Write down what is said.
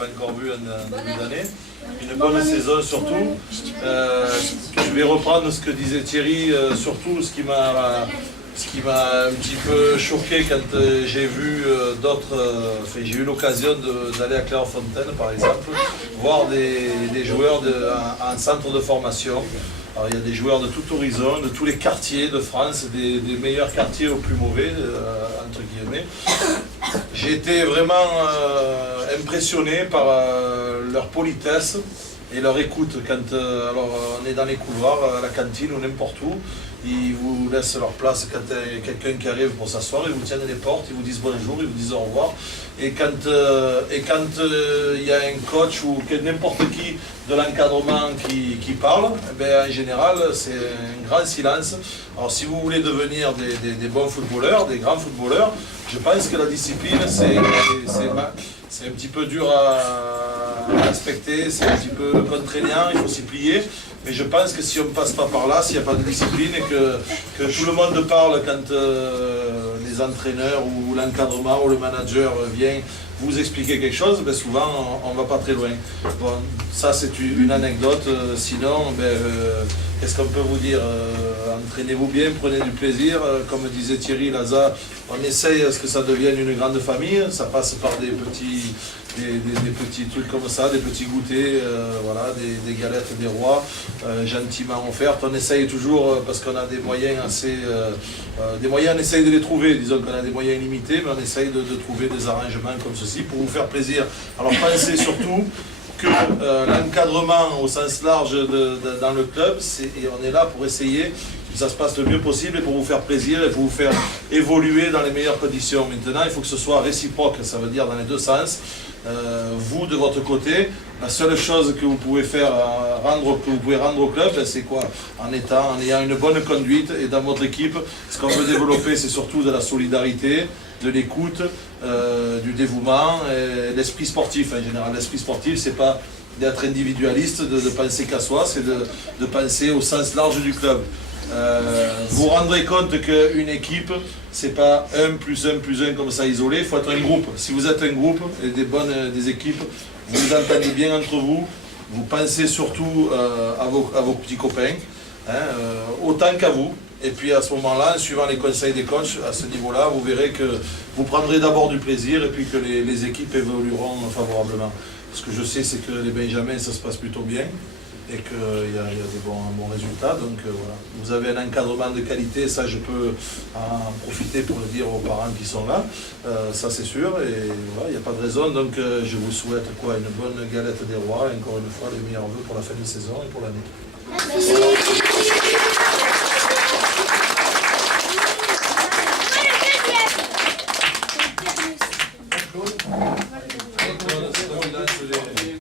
pas encore vu en début d'année. Une bonne saison surtout. Je vais reprendre ce que disait Thierry, surtout ce qui m'a un petit peu choqué quand j'ai vu j'ai eu l'occasion d'aller à Clairefontaine par exemple, voir des joueurs en centre de formation. Alors, il y a des joueurs de tout horizon, de tous les quartiers de France, des meilleurs quartiers aux plus mauvais, entre guillemets. J'ai été vraiment impressionné par leur politesse et leur écoute. Quand on est dans les couloirs, à la cantine ou n'importe où, ils vous laissent leur place quand il y a quelqu'un qui arrive pour s'asseoir, ils vous tiennent les portes, ils vous disent bonjour, ils vous disent au revoir. Et quand il y a un coach ou n'importe qui de l'encadrement qui parle, en général c'est un grand silence. Alors si vous voulez devenir des bons footballeurs, des grands footballeurs, je pense que la discipline c'est un petit peu dur à respecter, c'est un petit peu contraignant, il faut s'y plier. Mais je pense que si on ne passe pas par là, s'il n'y a pas de discipline et que tout le monde parle quand les entraîneurs ou l'encadrement ou le manager vient vous expliquer quelque chose, souvent on ne va pas très loin. Bon, ça c'est une anecdote, sinon qu'est-ce qu'on peut vous dire, entraînez-vous bien, prenez du plaisir, comme disait Thierry Laza, on essaye à ce que ça devienne une grande famille, ça passe par des petits trucs comme ça, des petits goûters, voilà, des galettes des rois, gentiment offertes. On essaye toujours, parce qu'on a des moyens on essaye de les trouver, disons qu'on a des moyens limités, mais on essaye de trouver des arrangements comme ceci pour vous faire plaisir. Alors pensez surtout que l'encadrement au sens large dans le club, et on est là pour essayer que ça se passe le mieux possible et pour vous faire plaisir et pour vous faire évoluer dans les meilleures conditions. Maintenant, il faut que ce soit réciproque, ça veut dire dans les deux sens. Vous, de votre côté, la seule chose que vous pouvez faire, que vous pouvez rendre au club, c'est quoi? En ayant une bonne conduite, et dans votre équipe, ce qu'on veut développer, c'est surtout de la solidarité, de l'écoute, du dévouement, et l'esprit sportif en général. L'esprit sportif, c'est pas d'être individualiste, de penser qu'à soi, c'est de penser au sens large du club. Vous rendrez compte qu'une équipe, c'est pas 1 plus 1 plus 1 comme ça isolé, il faut être un groupe. Si vous êtes un groupe et des équipes, vous vous entendez bien entre vous, vous pensez surtout à vos petits copains, autant qu'à vous. Et puis à ce moment-là, suivant les conseils des coachs, à ce niveau-là, vous verrez que vous prendrez d'abord du plaisir et puis que les équipes évolueront favorablement. Ce que je sais, c'est que les Benjamins, ça se passe plutôt bien et qu'il y a des bons résultats. Donc voilà, vous avez un encadrement de qualité, ça je peux en profiter pour le dire aux parents qui sont là, ça c'est sûr, et voilà, il n'y a pas de raison. Donc je vous souhaite une bonne galette des rois, et encore une fois les meilleurs vœux pour la fin de saison et pour l'année. Merci. Voilà.